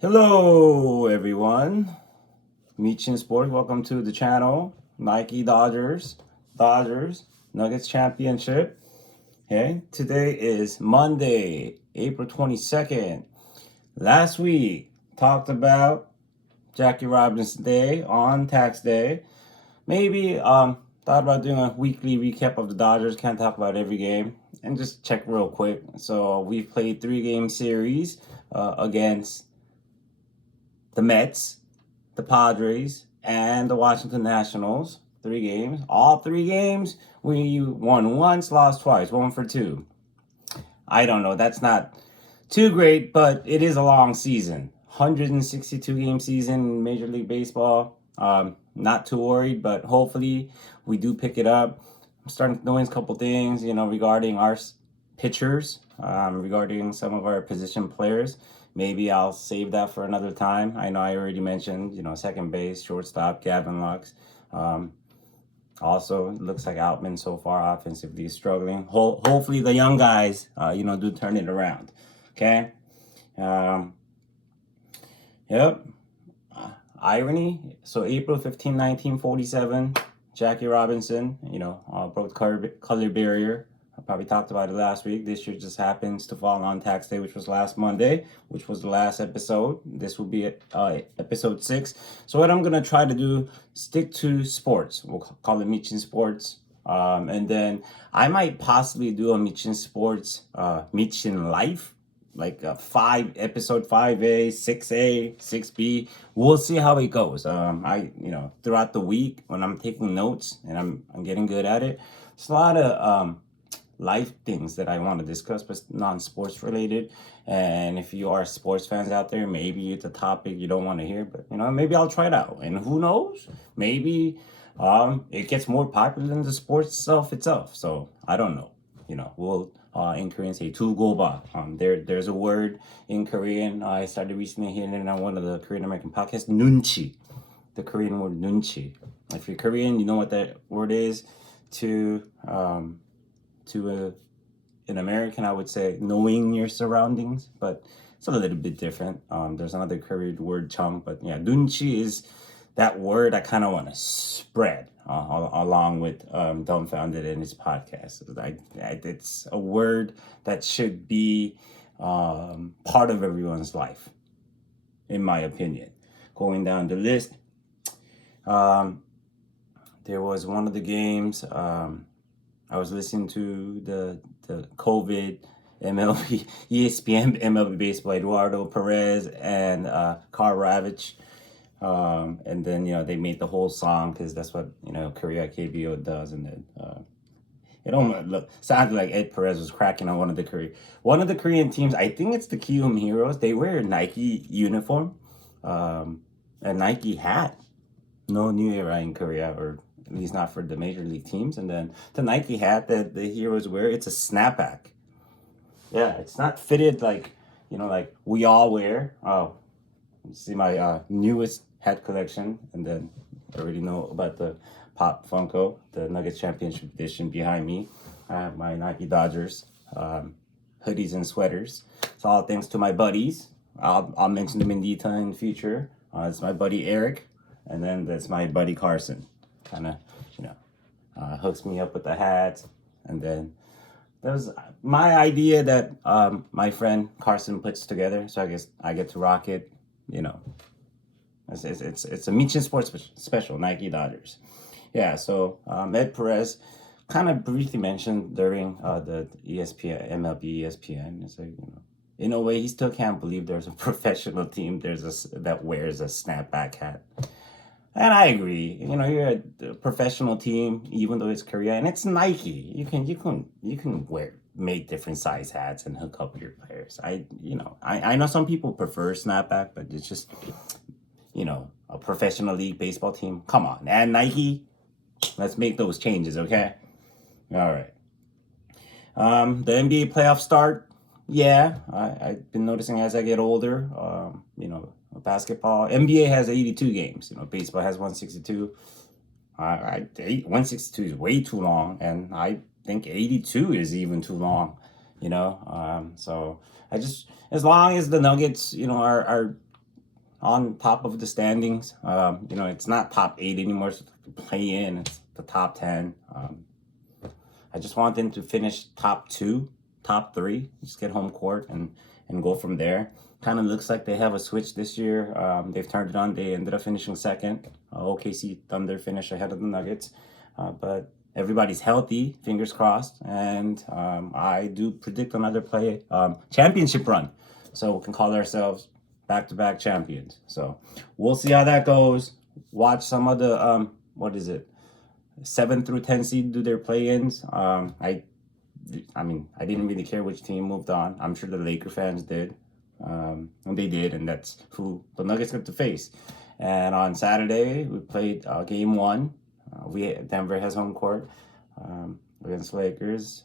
Hello, everyone. MichinSports, welcome to the channel. Nike Dodgers, Nuggets Championship. Okay, today is Monday, April 22nd. Last week, talked about Jackie Robinson Day on tax day. Maybe thought about doing a weekly recap of the Dodgers. Can't talk about every game. And just check real quick. So we've played 3-game series against the Mets, the Padres, and the Washington Nationals. 3 games. All 3 games, we won once, lost twice, 1 for 2. I don't know. That's not too great, but it is a long season. 162-game season in Major League Baseball. Not too worried, but hopefully we do pick it up. I'm starting to notice a couple things, regarding our pitchers, regarding some of our position players. Maybe I'll save that for another time. I know I already mentioned, second base, shortstop, Gavin Lux. Also, it looks like Outman so far offensively is struggling. Hopefully the young guys, do turn it around. Okay. Yep. Irony. So April 15, 1947, Jackie Robinson, broke the color barrier. I probably talked about it last week. This year just happens to fall on tax day, which was last Monday, which was the last episode. This will be episode 6. So what I'm going to try to do, stick to sports. We'll call it MichinSports. And then I might possibly do a MichinSports, Michin Life, like episode 5A, 6A, 6B. We'll see how it goes. Throughout the week when I'm taking notes and I'm getting good at it, it's a lot of life things that I want to discuss, but non-sports related. And if you are sports fans out there, maybe it's a topic you don't want to hear, but maybe I'll try it out. And who knows? Maybe it gets more popular than the sports itself. So I don't know. We'll in Korean say "tulgoba." There's a word in Korean I started recently hearing it on one of the Korean American podcasts. Nunchi, the Korean word nunchi. If you're Korean, you know what that word is. To an American, I would say knowing your surroundings, but it's a little bit different. There's another Korean word, chung, but yeah, nunchi is that word I kind of want to spread along with Dumbfounded in his podcast. It's a word that should be part of everyone's life, in my opinion. Going down the list, there was one of the games. I was listening to the COVID MLB, ESPN MLB baseball, Eduardo Perez and Carl Ravitch. And then, they made the whole song because that's what, Korea KBO does. And then it almost sounded like Ed Perez was cracking on one of the Korean teams. I think it's the Kiwoom Heroes. They wear a Nike uniform, a Nike hat. No New Era in Korea, or at least not for the major league teams. And then the Nike hat that the Heroes wear, it's a snapback. Yeah, it's not fitted like we all wear. Oh, see my newest hat collection, and then I already know about the Pop Funko, the Nuggets Championship Edition behind me. I have my Nike Dodgers hoodies and sweaters. It's all thanks to my buddies. I'll mention them in detail in the future. It's my buddy Eric. And then that's my buddy Carson, kind of, hooks me up with the hats. And then there's my idea that my friend Carson puts together. So I guess I get to rock it. It's a MichinSports special, Nike Dodgers. Yeah. So Ed Perez kind of briefly mentioned during the ESPN MLB ESPN. It's like in a way he still can't believe there's a professional team that wears a snapback hat. And I agree. You're a professional team, even though it's Korea and it's Nike. You can make different size hats and hook up your players. I know some people prefer snapback, but it's just a professional league baseball team. Come on, and Nike, let's make those changes, okay? All right. The NBA playoff start. Yeah, I've been noticing as I get older. Basketball, NBA has 82 games. Baseball has 162. 162 is way too long, and I think 82 is even too long. So I just, as long as the Nuggets, are on top of the standings. It's not top 8 anymore. It's play in. It's the top 10. I just want them to finish top 2, top 3, just get home court and go from there. Kind of looks like they have a switch this year. They've turned it on. They ended up finishing second. OKC Thunder finished ahead of the Nuggets. But everybody's healthy, fingers crossed. And I do predict another championship run. So we can call ourselves back-to-back champions. So we'll see how that goes. Watch some of the, 7 through 10 seed do their play-ins. I didn't really care which team moved on. I'm sure the Laker fans did. And they did, and that's who the Nuggets got to face. And on Saturday, we played game 1. Denver has home court against Lakers,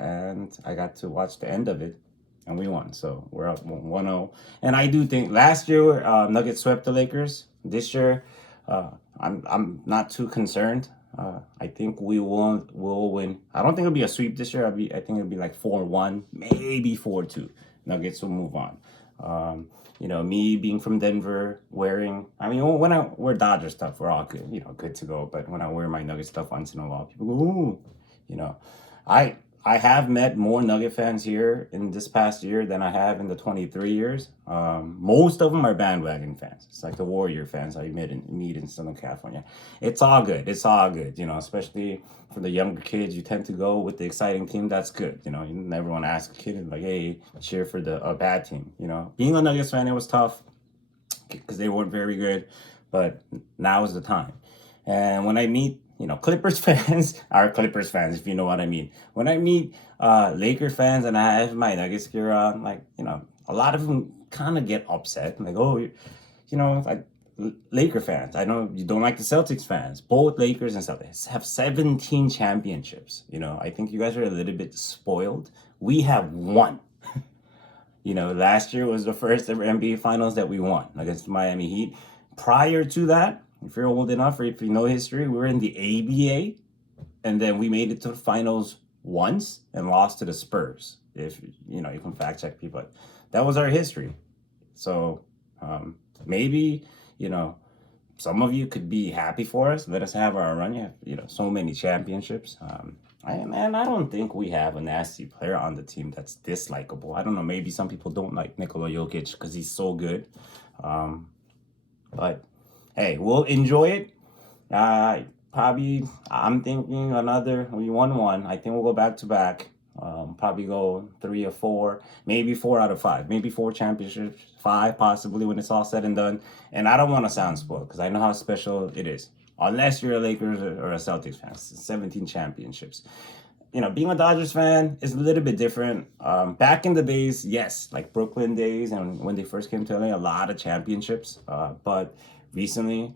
and I got to watch the end of it, and we won. So we're up 1-0. And I do think last year Nuggets swept the Lakers. This year, I'm not too concerned. I think we'll win. I don't think it'll be a sweep this year. I think it'll be like 4-1, maybe 4-2. Nuggets will move on. Me being from Denver, when I wear Dodger stuff, we're all good, good to go. But when I wear my Nugget stuff once in a while, people go, ooh, I have met more Nugget fans here in this past year than I have in the 23 years. Most of them are bandwagon fans. It's like the Warrior fans I meet in Southern California. It's all good. Especially for the younger kids. You tend to go with the exciting team. That's good. You never want to ask a kid, like, hey, cheer for a bad team. Being a Nuggets fan, it was tough because they weren't very good. But now is the time. And when I meet Clippers fans are Clippers fans, if you know what I mean. When I meet Lakers fans and I have my Nuggets gear on, a lot of them kind of get upset. Like, oh, Laker fans. I know you don't like the Celtics fans. Both Lakers and Celtics have 17 championships. I think you guys are a little bit spoiled. We have 1. Last year was the first ever NBA Finals that we won against the Miami Heat. Prior to that, if you're old enough or if you know history, we were in the ABA, and then we made it to the finals once and lost to the Spurs. If you can fact check people, that was our history. So maybe some of you could be happy for us. Let us have our run. You have so many championships. I don't think we have a nasty player on the team that's dislikable. I don't know. Maybe some people don't like Nikola Jokic because he's so good. But hey, we'll enjoy it. I'm thinking we won 1. I think we'll go back to back. Probably go 3 or 4, maybe 4 out of 5, maybe 4 championships, 5 possibly when it's all said and done. And I don't want to sound spoiled because I know how special it is. Unless you're a Lakers or a Celtics fan, 17 championships. Being a Dodgers fan is a little bit different. Back in the days, yes, like Brooklyn days and when they first came to LA, a lot of championships. But recently,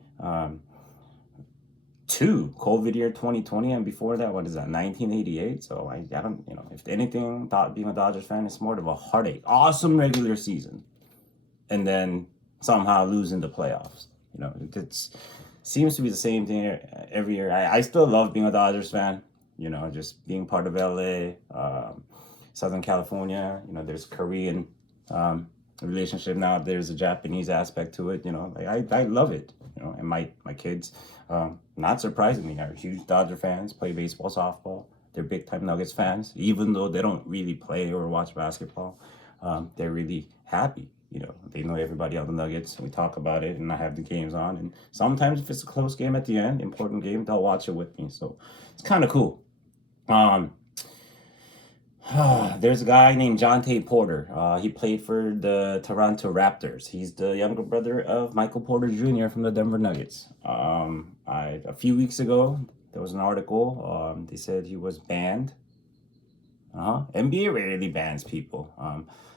2, COVID year 2020, and before that, 1988? So I don't, if anything, being a Dodgers fan is more of a heartache. Awesome regular season, and then somehow losing the playoffs. It seems to be the same thing every year. I still love being a Dodgers fan. Just being part of LA, Southern California. There's Korean relationship now. There's a Japanese aspect to it. I love it. And my kids, not surprisingly, are huge Dodger fans. Play baseball, softball. They're big time Nuggets fans, even though they don't really play or watch basketball. They're really happy. They know everybody on the Nuggets. We talk about it, and I have the games on. And sometimes if it's a close game at the end, important game, they'll watch it with me. So it's kind of cool. There's a guy named Jonte Porter. He played for the Toronto Raptors. He's the younger brother of Michael Porter Jr. from the Denver Nuggets. A few weeks ago, there was an article. They said he was banned. NBA rarely bans people.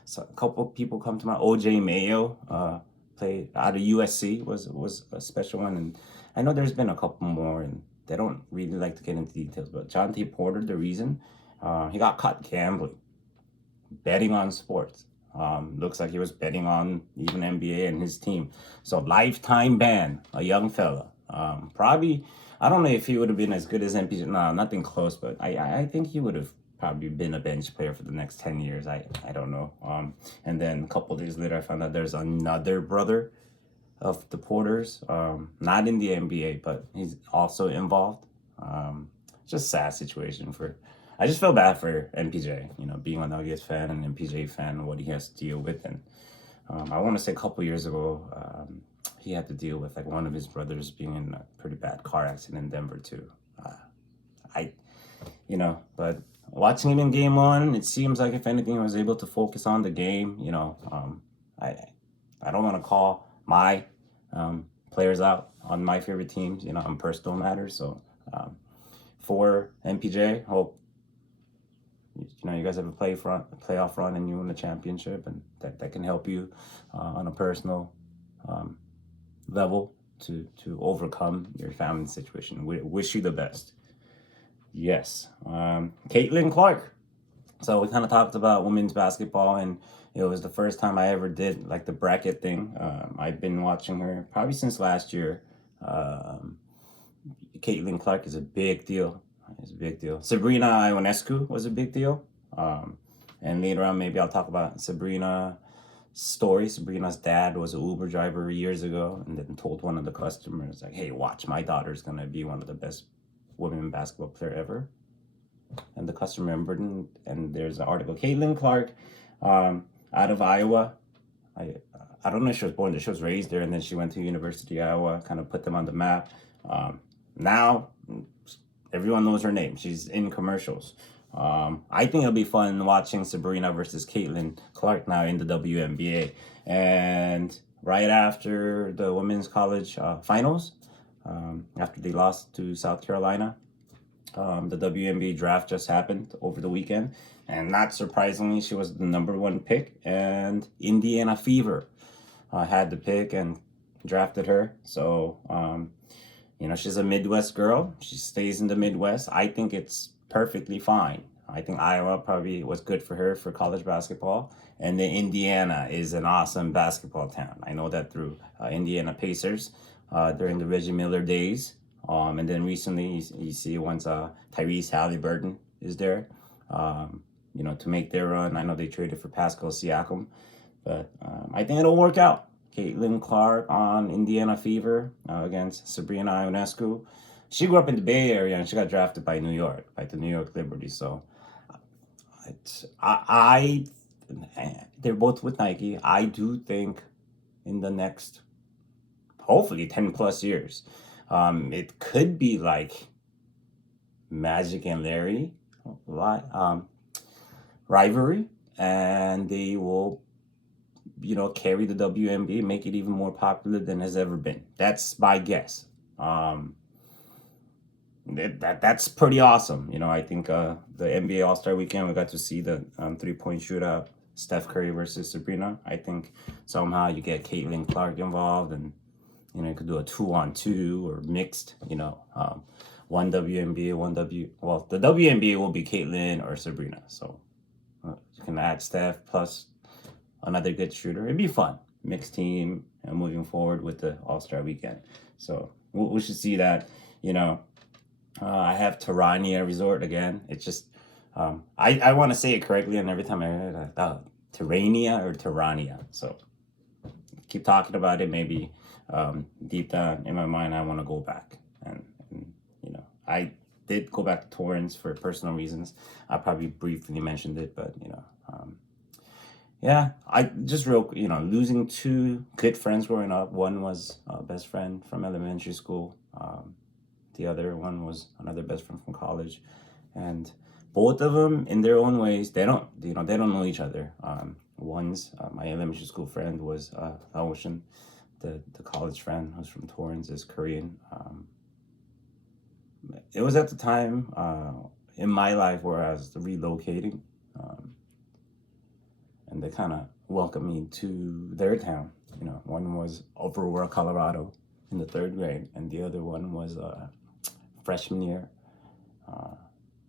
So a couple of people come to mind. OJ Mayo played out of USC was a special one, and I know there's been a couple more, and they don't really like to get into details. But Jonte Porter, the reason he got caught gambling, betting on sports. Looks like he was betting on even NBA and his team. So lifetime ban, a young fella. Probably, I don't know if he would have been as good as MP. No, nothing close, but I think he would have probably been a bench player for the next 10 years. I don't know. And then a couple days later, I found out there's another brother of the Porters, not in the NBA, but he's also involved. Just sad situation for. I just feel bad for MPJ, being a Nuggets fan and MPJ fan, and what he has to deal with. And I want to say a couple years ago, he had to deal with like one of his brothers being in a pretty bad car accident in Denver too. But watching him in game one, it seems like if anything, I was able to focus on the game. I don't want to call my players out on my favorite teams, on personal matters. So for MPJ, hope you guys have a playoff run and you win the championship, and that can help you on a personal level to overcome your family situation. We wish you the best. Yes. Caitlin Clark. So we kind of talked about women's basketball, and it was the first time I ever did like the bracket thing. I've been watching her probably since last year. Caitlin Clark is a big deal. It's a big deal. Sabrina Ionescu was a big deal. And later on, maybe I'll talk about Sabrina's story. Sabrina's dad was an Uber driver years ago, and then told one of the customers, like, hey, watch, my daughter's going to be one of the best women basketball player ever. And the customer remembered, and there's an article. Caitlin Clark, out of Iowa. I don't know if she was born there. She was raised there, and then she went to University of Iowa, kind of put them on the map. Now, everyone knows her name. She's in commercials. I think it'll be fun watching Sabrina versus Caitlin Clark now in the WNBA. And right after the women's college finals, after they lost to South Carolina, the WNBA draft just happened over the weekend. And not surprisingly, she was the number one pick. And Indiana Fever had the pick and drafted her. So, she's a Midwest girl. She stays in the Midwest. I think it's perfectly fine. I think Iowa probably was good for her for college basketball. And then Indiana is an awesome basketball town. I know that through Indiana Pacers during the Reggie Miller days. And then recently, you see once Tyrese Halliburton is there, to make their run. I know they traded for Pascal Siakam, but I think it'll work out. Caitlin Clark on Indiana Fever against Sabrina Ionescu. She grew up in the Bay Area, and she got drafted by New York, by the New York Liberty. So they're both with Nike. I do think in the next, hopefully 10 plus years, it could be like Magic and Larry rivalry, and they will carry the WNBA, make it even more popular than has ever been. That's my guess. That's pretty awesome. I think the NBA All-Star Weekend, we got to see the 3-point shootout, Steph Curry versus Sabrina. I think somehow you get Caitlin Clark involved, and you could do a 2-on-2 or mixed. One WNBA, the WNBA will be Caitlin or Sabrina. So you can add Steph plus another good shooter. It'd be fun. Mixed team and moving forward with the All-Star Weekend. So we should see that. I have Terania Resort again. It's just, I want to say it correctly, and every time I hear it, I thought Terania or Terania. So keep talking about it. Maybe deep down in my mind, I want to go back. And I did go back to Torrance for personal reasons. I probably briefly mentioned it, but, yeah, I just losing two good friends growing up. One was a best friend from elementary school. The other one was another best friend from college, and both of them, in their own ways, they don't know each other. One's my elementary school friend was Ocean. The college friend who's from Torrance is Korean. It was at the time in my life where I was relocating, and they kind of welcomed me to their town. One was Aurora, Colorado, in the 3rd grade, and the other one was freshman year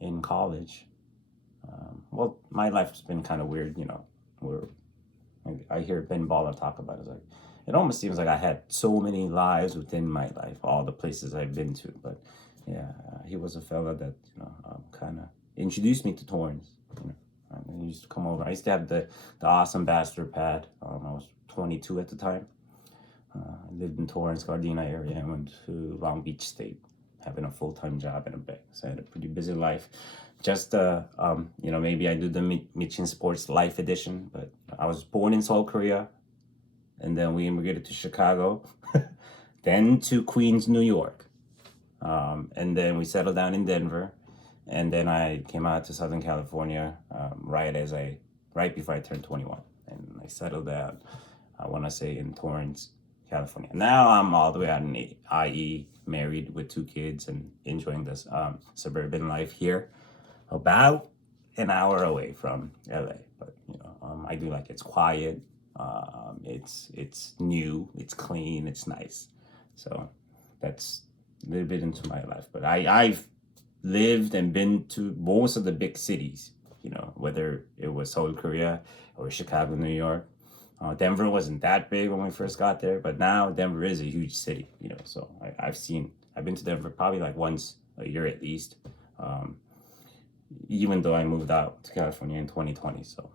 in college. Well, my life's been kind of weird, where I hear Ben Baller talk about it. It's like, it almost seems like I had so many lives within my life, all the places I've been to. But yeah, he was a fella that kind of introduced me to Torrance. I used to come over. I used to have the awesome bachelor pad. I was 22 at the time. I lived in Torrance, Gardena area, and went to Long Beach State, having a full-time job in a bank. So I had a pretty busy life. Just, maybe I do the MichinSports Life Edition, but I was born in Seoul, Korea, and then we immigrated to Chicago, then to Queens, New York, and then we settled down in Denver, and then I came out to Southern California right before I turned 21, and I settled down. I want to say in Torrance, California. Now I'm all the way out in IE, married with 2 kids and enjoying this suburban life here, about an hour away from LA. But I do like it's quiet, it's new, it's clean, it's nice. So that's a little bit into my life. But I've lived and been to most of the big cities, whether it was Seoul, Korea, or Chicago, New York. Denver wasn't that big when we first got there, but now Denver is a huge city, so I've been to Denver probably like once a year at least, even though I moved out to California in 2020. So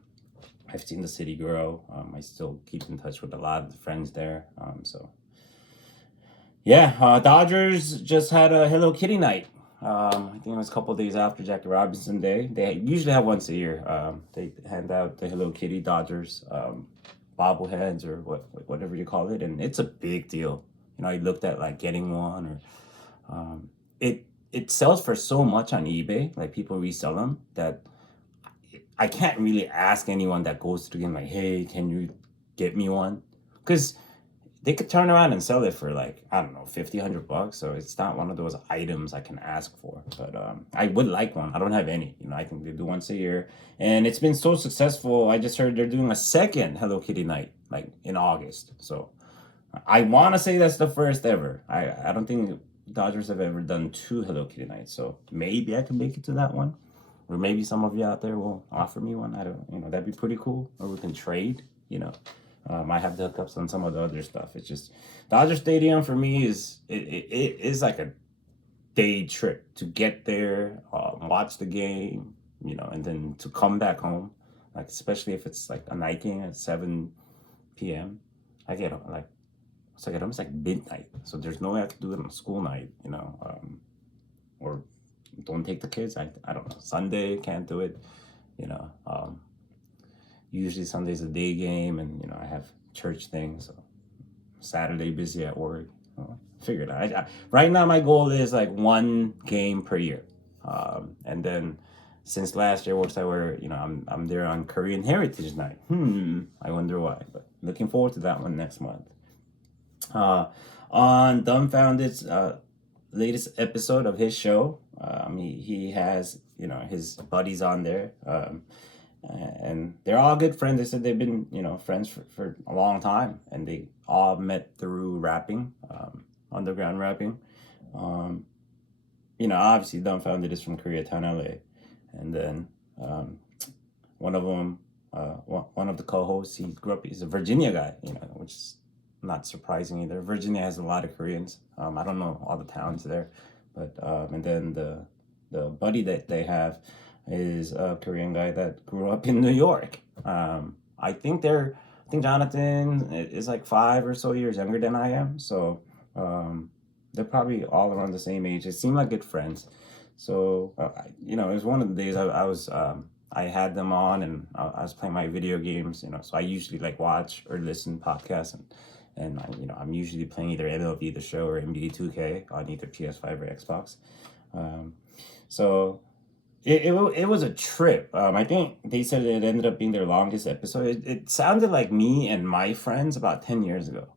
I've seen the city grow. I still keep in touch with a lot of the friends there. Dodgers just had a Hello Kitty night. I think it was a couple of days after Jackie Robinson Day. They usually have once a year. They hand out the Hello Kitty Dodgers bobbleheads or whatever you call it, and it's a big deal. I looked at like getting one, or it sells for so much on eBay, like people resell them, that I can't really ask anyone that goes to the game like, hey, can you get me one? Because they could turn around and sell it for like, I don't know, $50, $100. So it's not one of those items I can ask for. But I would like one. I don't have any. I think they do once a year. And it's been so successful. I just heard they're doing a second Hello Kitty night, like in August. So I want to say that's the first ever. I don't think Dodgers have ever done 2 Hello Kitty nights. So maybe I can make it to that one. Or maybe some of you out there will offer me one. I don't, that'd be pretty cool. Or we can trade, I have the hookups on some of the other stuff. It's just Dodger Stadium for me is it is like a day trip to get there, watch the game, and then to come back home. Like especially if it's like a night game at 7 p.m. I get like it's like almost like midnight. So there's no way I could do it on a school night, or don't take the kids. I don't know. Sunday can't do it, Usually Sunday's a day game, and I have church things. So Saturday busy at work. Figured out. Right now my goal is like 1 game per year, and then since last year, I'm there on Korean Heritage Night. I wonder why, but looking forward to that one next month. On Dumbfounded's latest episode of his show, he has his buddies on there. And they're all good friends. They said they've been, friends for a long time, and they all met through rapping, underground rapping. Obviously Dumbfounded is from Koreatown, LA, and then one of them, one of the co-hosts, he's a Virginia guy, which is not surprising either. Virginia has a lot of Koreans. I don't know all the towns there, but and then the buddy that they have is a Korean guy that grew up in New York. I think Jonathan is like 5 or so years younger than I am. So they're probably all around the same age. They seem like good friends. So it was one of the days I had them on, and I was playing my video games. So I usually like watch or listen podcasts, and I'm usually playing either MLB The Show or NBA 2K on either PS5 or Xbox. So it was a trip. I think they said it ended up being their longest episode. It sounded like me and my friends about 10 years ago,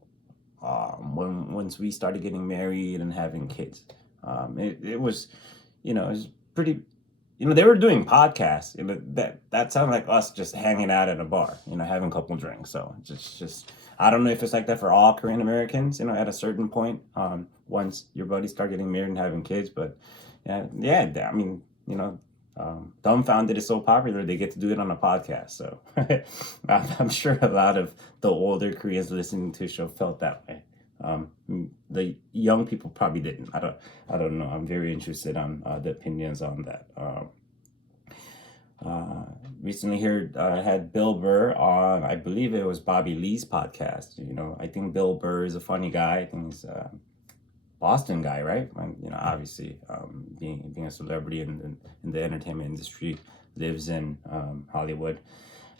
once we started getting married and having kids. It was, it was pretty. They were doing podcasts. That sounded like us just hanging out at a bar, having a couple drinks. So just I don't know if it's like that for all Korean Americans, at a certain point, once your buddies start getting married and having kids. But yeah. I mean, Dumbfounded is so popular, they get to do it on a podcast. So I'm sure a lot of the older Koreans listening to the show felt that way. The young people probably didn't. I don't know. I'm very interested on the opinions on that. Recently heard had Bill Burr on, I believe it was Bobby Lee's podcast. I think Bill Burr is a funny guy. I think he's a Boston guy, right? Obviously, being a celebrity in the entertainment industry, lives in Hollywood.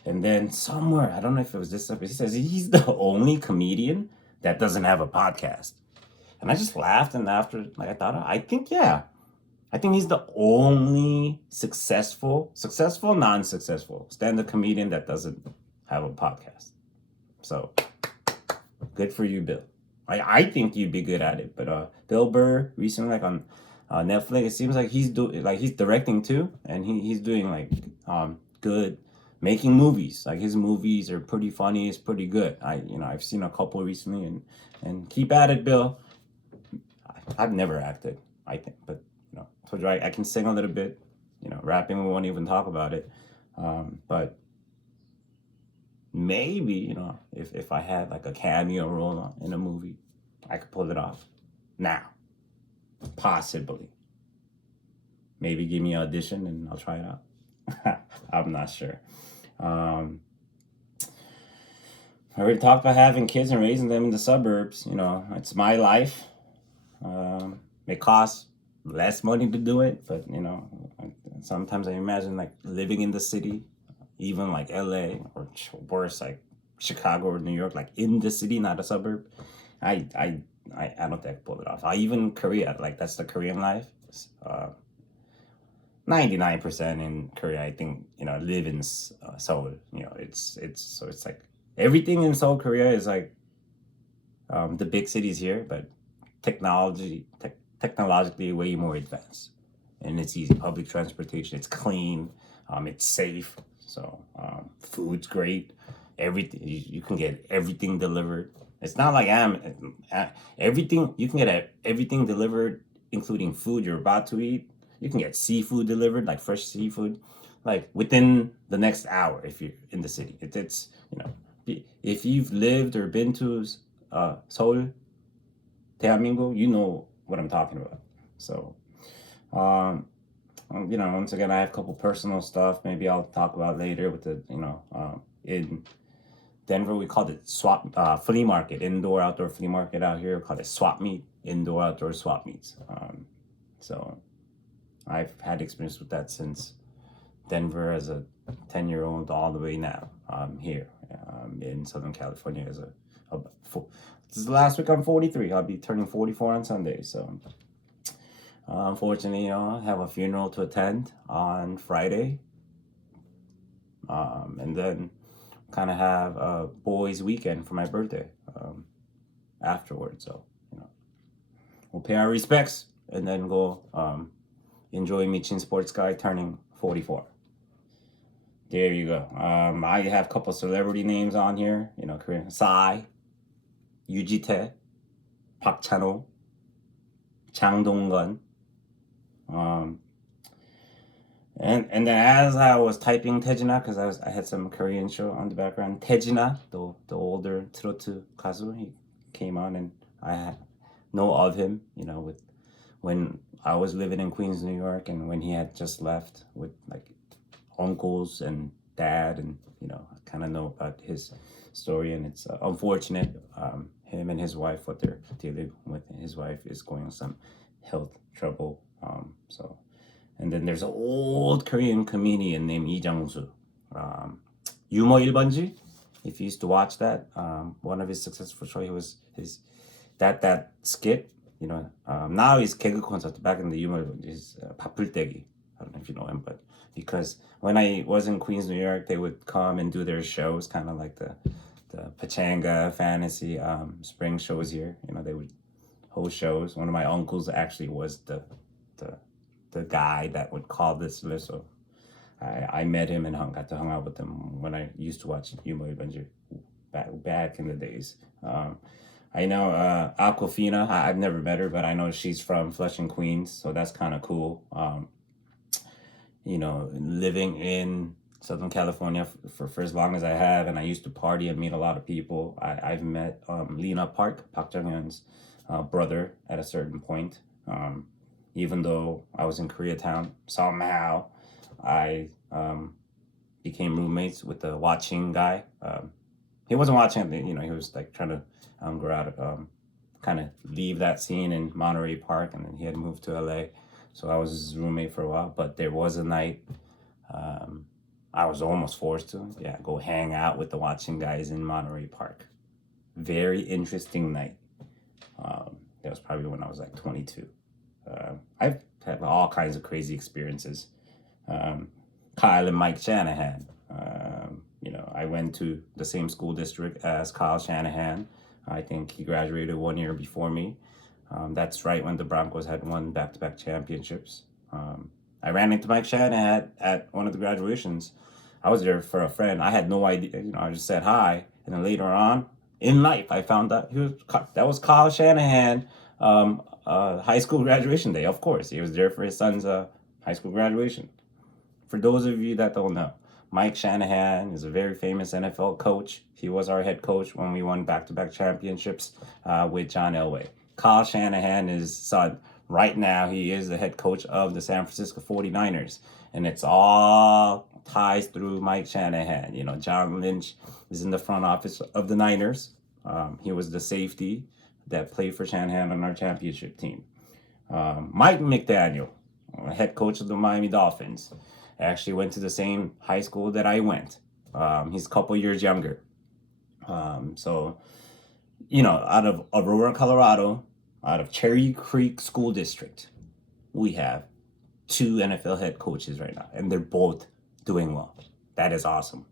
And then somewhere, I don't know if it was this episode, he says he's the only comedian that doesn't have a podcast. And I just laughed, and after, I thought, I think he's the only successful, non-successful stand-up comedian that doesn't have a podcast. So good for you, Bill. I think you'd be good at it. But Bill Burr recently, on Netflix, it seems like he's directing too, and he's doing good, making movies. Like his movies are pretty funny. It's pretty good. I've seen a couple recently, and keep at it, Bill. I've never acted, I think, but told you I can sing a little bit. Rapping, we won't even talk about it. But maybe if I had a cameo role in a movie, I could pull it off. Now, possibly. Maybe give me an audition and I'll try it out. I'm not sure. I already talked about having kids and raising them in the suburbs. It's my life. It costs less money to do it, but sometimes I imagine living in the city, even LA, or worse, Chicago or New York, in the city, not a suburb. I don't think I can pull it off. Even Korea, that's the Korean life. 99% in Korea, I think, live in Seoul. It's everything in Seoul, Korea is the big cities here, but technologically way more advanced, and it's easy. Public transportation, it's clean, it's safe. So food's great. Everything you can get everything delivered. It's not like everything you can get everything delivered, including food you're about to eat. You can get seafood delivered, fresh seafood, within the next hour if you're in the city. It's if you've lived or been to Seoul, 대한민국, you know what I'm talking about. So, once again, I have a couple personal stuff. Maybe I'll talk about later with the, in Denver, we called it flea market, indoor, outdoor flea market out here. We call it swap meet, indoor, outdoor swap meets. So I've had experience with that since Denver as a 10-year-old all the way now here in Southern California as this is the last week I'm 43. I'll be turning 44 on Sunday. So unfortunately, I have a funeral to attend on Friday. And then kind of have a boys' weekend for my birthday afterwards. So, we'll pay our respects and then go enjoy MichinSports guy turning 44. There you go. I have a couple celebrity names on here. Korean. Psy, 유지태, 박찬호, 장동건. And then as I was typing Taejina, because I had some Korean show on the background, Taejina, the older 트로트 가수, he came on, and I know of him, with when I was living in Queens, New York, and when he had just left with uncles and dad, and I kind of know about his story, and it's unfortunate. Him and his wife, what they're dealing with. His wife is going some health trouble. So, and then there's an old Korean comedian named Lee Jung-soo. 유머 1번지. If you used to watch that, one of his successful shows, he was that skit. Now he's 개그 콘서트. Back in the 유머 is 바풀떼기. I don't know if you know him, but because when I was in Queens, New York, they would come and do their shows, kind of like the Pachanga Fantasy spring shows here. They would host shows. One of my uncles actually was the guy that would call this list. So I met him and got to hang out with him when I used to watch 유머 1번지 back in the days. I know Aquafina. I've never met her, but I know she's from Flushing, Queens, so that's kind of cool. Living in Southern California for as long as I have, and I used to party and meet a lot of people. I've met Lena Park, Park Jung-hyun's brother, at a certain point. Even though I was in Koreatown, somehow I became roommates with the watching guy. He wasn't watching, he was like trying to grow out of, kind of leave that scene in Monterey Park, and then he had moved to LA. So I was his roommate for a while. But there was a night I was almost forced to, go hang out with the watching guys in Monterey Park. Very interesting night. That was probably when I was like 22. I've had all kinds of crazy experiences. Kyle and Mike Shanahan. I went to the same school district as Kyle Shanahan. I think he graduated 1 year before me. That's right when the Broncos had won back-to-back championships. I ran into Mike Shanahan at one of the graduations. I was there for a friend. I had no idea. I just said hi, and then later on in life, I found out that was Kyle Shanahan. High school graduation day. Of course, he was there for his son's high school graduation. For those of you that don't know, Mike Shanahan is a very famous NFL coach. He was our head coach when we won back-to-back championships with John Elway. Kyle Shanahan is son. Right now, he is the head coach of the San Francisco 49ers. And it's all ties through Mike Shanahan. John Lynch is in the front office of the Niners. He was the safety that played for Shanahan on our championship team. Mike McDaniel, head coach of the Miami Dolphins, actually went to the same high school that I went. He's a couple years younger. So, out of Aurora, Colorado, out of Cherry Creek School District, we have 2 NFL head coaches right now, and they're both doing well. That is awesome.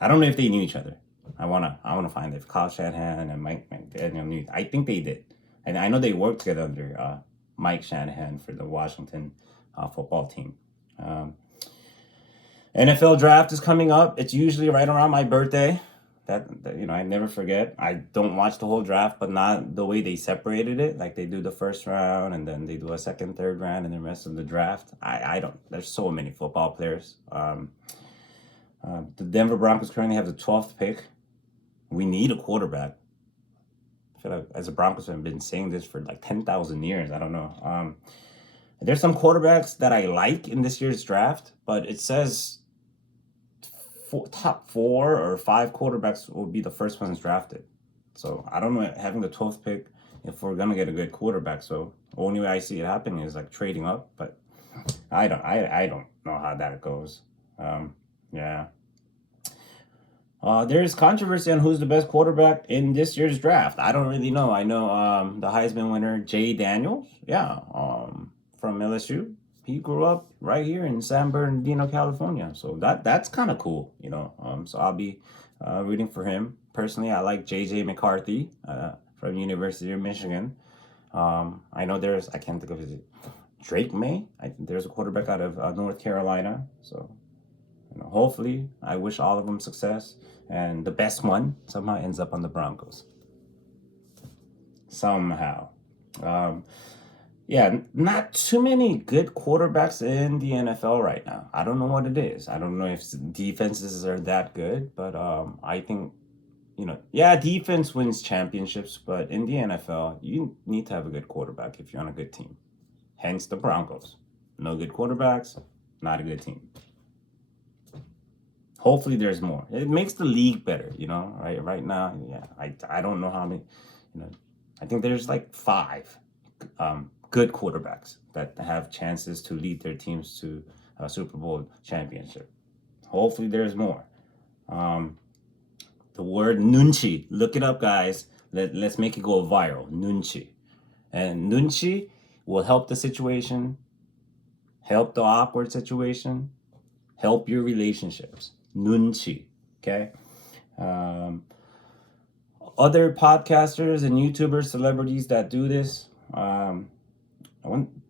I don't know if they knew each other. I wanna find if Kyle Shanahan and Mike McDaniel knew. I think they did, and I know they worked together under Mike Shanahan for the Washington football team. NFL draft is coming up. It's usually right around my birthday. That I never forget. I don't watch the whole draft, but not the way they separated it. Like they do the first round, and then they do a second, third round, and the rest of the draft. I don't. There's so many football players. The Denver Broncos currently have the 12th pick. We need a quarterback. I feel like as a Broncos fan, I've been saying this for like 10,000 years. I don't know. There's some quarterbacks that I like in this year's draft, but it says top 4 or 5 quarterbacks will be the first ones drafted. So I don't know, having the 12th pick, if we're gonna get a good quarterback. So the only way I see it happening is like trading up, but I don't know how that goes. There's controversy on who's the best quarterback in this year's draft. I don't really know. I know the Heisman winner Jay Daniels, from LSU. He grew up right here in San Bernardino, California. So that's kind of cool, So I'll be rooting for him. Personally, I like J.J. McCarthy from University of Michigan. I know I can't think of his Drake May. I think there's a quarterback out of North Carolina. So, hopefully, I wish all of them success. And the best one somehow ends up on the Broncos. Somehow. Not too many good quarterbacks in the NFL right now. I don't know what it is. I don't know if defenses are that good, but I think, defense wins championships, but in the NFL, you need to have a good quarterback if you're on a good team. Hence the Broncos. No good quarterbacks, not a good team. Hopefully there's more. It makes the league better, right now. I don't know how many, I think there's like 5 good quarterbacks that have chances to lead their teams to a Super Bowl championship. Hopefully there's more. The word nunchi, look it up, guys. Let's make it go viral. Nunchi. And nunchi will help the situation, help the awkward situation, help your relationships. Nunchi, okay? Other podcasters and YouTubers, celebrities that do this,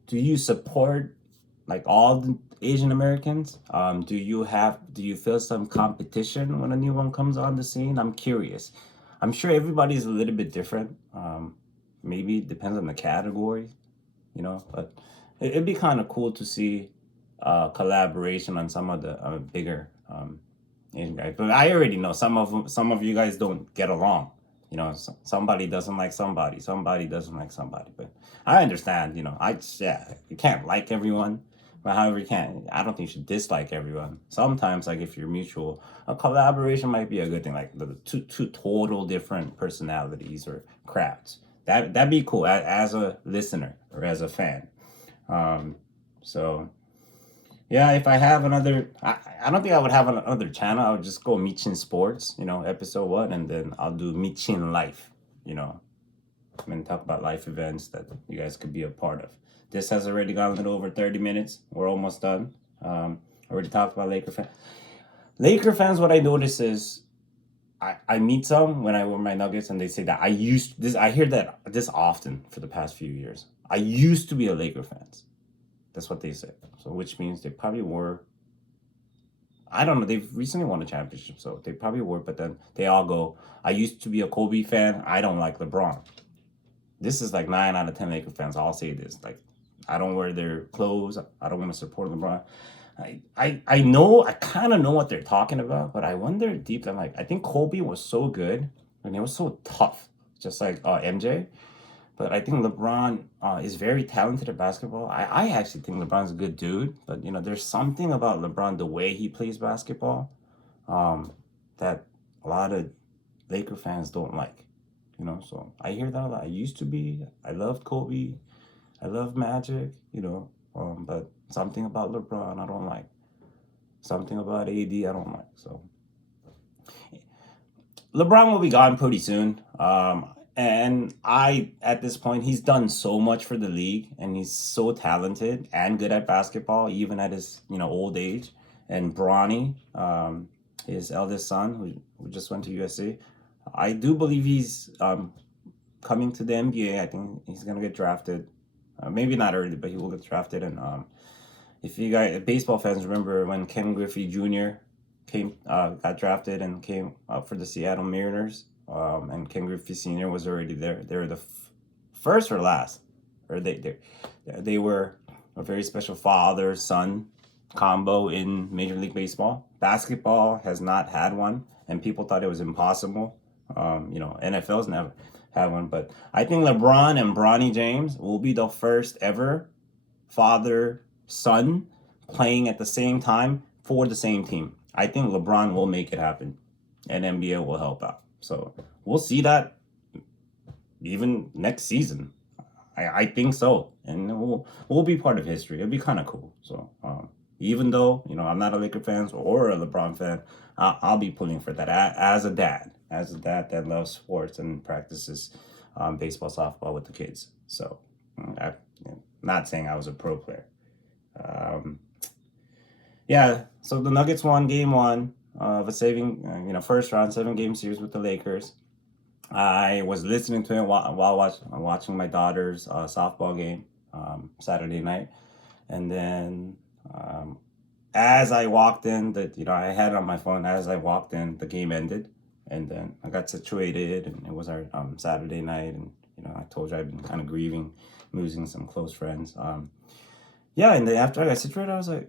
do you support like all the Asian Americans? Do you feel some competition when a new one comes on the scene? I'm curious. I'm sure everybody's a little bit different. Maybe it depends on the category, but it'd be kind of cool to see collaboration on some of the bigger Asian guys. But I already know some of you guys don't get along. Somebody doesn't like somebody doesn't like somebody. But I understand, you can't like everyone, But however you can, I don't think you should dislike everyone. Sometimes, like if you're mutual, a collaboration might be a good thing. Like the two total different personalities or crafts. That'd be cool as a listener or as a fan. So yeah, if I have another, I don't think I would have another channel. I would just go MichinSports, episode 1, and then I'll do Michin Life, and talk about life events that you guys could be a part of. This has already gone a little over 30 minutes. We're almost done. Already talked about Laker fans. Laker fans, what I notice is I meet some when I wear my Nuggets, and they say that I hear that this often for the past few years. I used to be a Laker fan. That's what they say. So which means they probably were. I don't know. They've recently won a championship, so they probably were. But then they all go, I used to be a Kobe fan. I don't like LeBron. This is like 9 out of 10 Laker fans. I'll say this. Like, I don't wear their clothes. I don't want to support LeBron. I know, I kind of know what they're talking about, but I wonder deep. I'm like, I think Kobe was so good and he was so tough, just like MJ. But I think LeBron is very talented at basketball. I actually think LeBron's a good dude, but there's something about LeBron, the way he plays basketball, that a lot of Laker fans don't like. So I hear that a lot. I used to be. I loved Kobe. I love Magic. But something about LeBron I don't like. Something about AD I don't like. So LeBron will be gone pretty soon. And at this point, he's done so much for the league, and he's so talented and good at basketball, even at his old age. And Bronny, his eldest son, who just went to USC, I do believe he's coming to the NBA. I think he's gonna get drafted. Maybe not early, but he will get drafted. And if you guys, baseball fans, remember when Ken Griffey Jr. got drafted and came up for the Seattle Mariners, and Ken Griffey Sr. was already there. They were the first or last, or they were a very special father-son combo in Major League Baseball. Basketball has not had one, and people thought it was impossible. NFL's never had one, but I think LeBron and Bronny James will be the first ever father-son playing at the same time for the same team. I think LeBron will make it happen, and NBA will help out. So we'll see that even next season. I think so, and we'll be part of history. It'll be kind of cool. So even though I'm not a Laker fan or a LeBron fan, I'll be pulling for that as a dad that loves sports and practices baseball, softball with the kids. So I'm not saying I was a pro player. Yeah, so the Nuggets won game 1 of a first round 7-game series with the Lakers. I was listening to it while watching my daughter's softball game Saturday night, and then as I walked in, I had it on my phone. As I walked in, the game ended, and then I got situated, and it was our Saturday night, and I told you I've been kind of grieving, losing some close friends. Yeah, and then after I got situated, I was like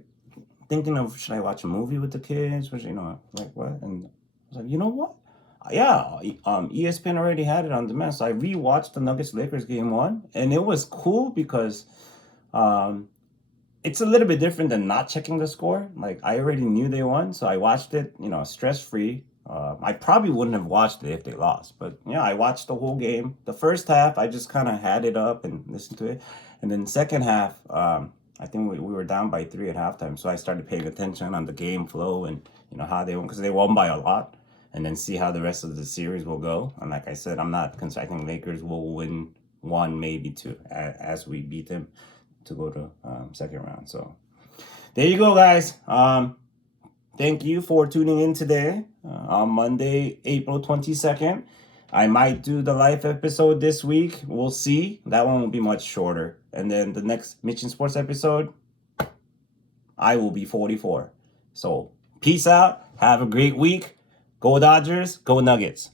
thinking of, should I watch a movie with the kids? Which like what? And I was like, you know what? Yeah, ESPN already had it on demand, so I rewatched the Nuggets Lakers game 1, and it was cool because it's a little bit different than not checking the score. Like, I already knew they won, so I watched it, stress free. I probably wouldn't have watched it if they lost, but I watched the whole game. The first half, I just kind of had it up and listened to it, and then second half, I think we were down by 3 at halftime, so I started paying attention on the game flow and how they won, because they won by a lot. And then see how the rest of the series will go. And like I said, I'm not concerned. I think Lakers will win 1, maybe 2, as we beat them to go to second round. So there you go, guys. Thank you for tuning in today on Monday, April 22nd. I might do the live episode this week. We'll see. That one will be much shorter. And then the next MichinSports episode, I will be 44. So peace out. Have a great week. Go Dodgers, go Nuggets.